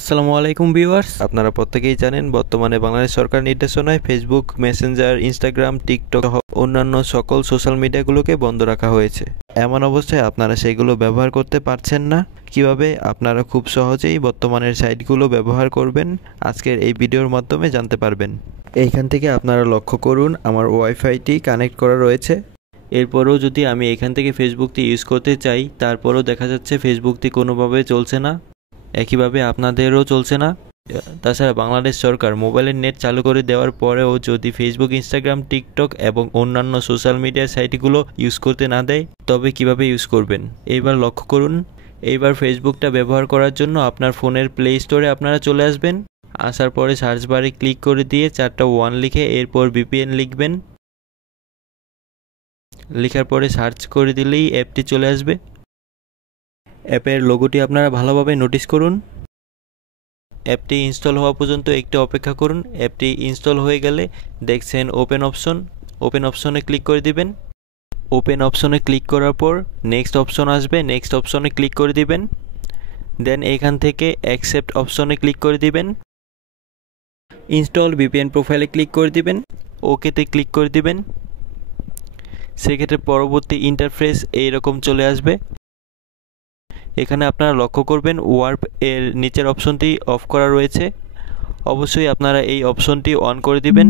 আসসালামু আলাইকুম ভিউয়ার্স, আপনারা প্রত্যেকেই জানেন বর্তমানে বাংলাদেশ সরকার নির্দেশনায় ফেসবুক, মেসেঞ্জার, ইনস্টাগ্রাম, টিকটক সহ অন্যান্য সকল সোশ্যাল মিডিয়াগুলোকে বন্ধ রাখা হয়েছে। এমন অবস্থায় আপনারা সেগুলো ব্যবহার করতে পারছেন না। কিভাবে আপনারা খুব সহজেই বর্তমানের সাইটগুলো ব্যবহার করবেন আজকের এই ভিডিওর মাধ্যমে জানতে পারবেন। এইখান থেকে আপনারা লক্ষ্য করুন আমার ওয়াইফাইটি কানেক্ট করা রয়েছে। এরপরেও যদি আমি এখান থেকে ফেসবুকটি ইউজ করতে চাই, তারপরেও দেখা যাচ্ছে ফেসবুকটি কোনোভাবে চলছে না, একইভাবে আপনাদেরও চলছে না। তাছাড়া বাংলাদেশ সরকার মোবাইলের নেট চালু করে দেওয়ার পরেও যদি ফেসবুক, ইনস্টাগ্রাম, টিকটক এবং অন্যান্য সোশ্যাল মিডিয়ার সাইটগুলো ইউজ করতে না দেয়, তবে কিভাবে ইউজ করবেন এইবার লক্ষ্য করুন। এইবার ফেসবুকটা ব্যবহার করার জন্য আপনার ফোনের প্লে স্টোরে আপনারা চলে আসবেন। আসার পরে সার্চ বারে ক্লিক করে দিয়ে 4টা 1 লিখে এরপর VPN লিখবেন। লেখার পরে সার্চ করে দিলেই অ্যাপটি চলে আসবে। অ্যাপের লোগোটি আপনারা ভালোভাবে নোটিস করুন। অ্যাপটি ইনস্টল হওয়া পর্যন্ত একটু অপেক্ষা করুন। অ্যাপটি ইনস্টল হয়ে গেলে দেখছেন ওপেন অপশনে ক্লিক করে দিবেন। ওপেন অপশনে ক্লিক করার পর নেক্সট অপশন আসবে, নেক্সট অপশনে ক্লিক করে দিবেন। দেন এখান থেকে অ্যাকসেপ্ট অপশনে ক্লিক করে দিবেন। ইনস্টল VPN প্রোফাইলে ক্লিক করে দিবেন, ওকেতে ক্লিক করে দিবেন। সেক্ষেত্রে পরবর্তী ইন্টারফেস এইরকম চলে আসবে। এখানে আপনারা লক্ষ্য করবেন ওয়ার্প এর নিচের অপশনটি অফ করা রয়েছে। অবশ্যই আপনারা এই অপশনটি অন করে দিবেন।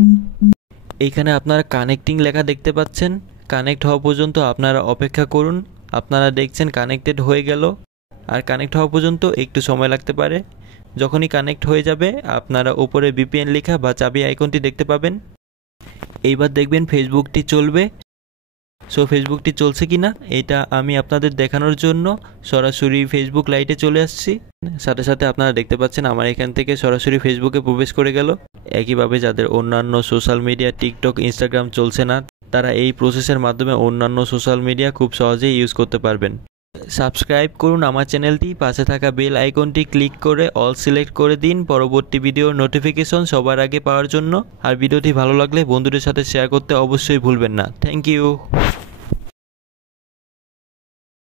এইখানে আপনারা কানেক্টিং লেখা দেখতে পাচ্ছেন। কানেক্ট হওয়া পর্যন্ত আপনারা অপেক্ষা করুন। আপনারা দেখছেন কানেক্টেড হয়ে গেল, আর কানেক্ট হওয়া পর্যন্ত একটু সময় লাগতে পারে। যখনই কানেক্ট হয়ে যাবে আপনারা উপরে VPN লেখা বা চাবি আইকনটি দেখতে পাবেন। এইবার দেখবেন ফেসবুকটি চলবে। ফেসবুকটি চলছে কি না এটা আমি আপনাদের দেখানোর জন্য সরাসরি ফেসবুক লাইটে চলে আসছি। সাথে সাথে আপনারা দেখতে পাচ্ছেন আমার এখান থেকে সরাসরি ফেসবুকে প্রবেশ করে গেল। একইভাবে যাদের অন্যান্য সোশ্যাল মিডিয়া টিকটক, ইনস্টাগ্রাম চলছে না, তারা এই প্রসেসের মাধ্যমে অন্যান্য সোশ্যাল মিডিয়া খুব সহজেই ইউজ করতে পারবেন। সাবস্ক্রাইব করুন আমার চ্যানেলটি, পাশে থাকা বেল আইকনটি ক্লিক করে অল সিলেক্ট করে দিন পরবর্তী ভিডিওর নোটিফিকেশন সবার আগে পাওয়ার জন্য। আর ভিডিওটি ভালো লাগলে বন্ধুদের সাথে শেয়ার করতে অবশ্যই ভুলবেন না। Thank you.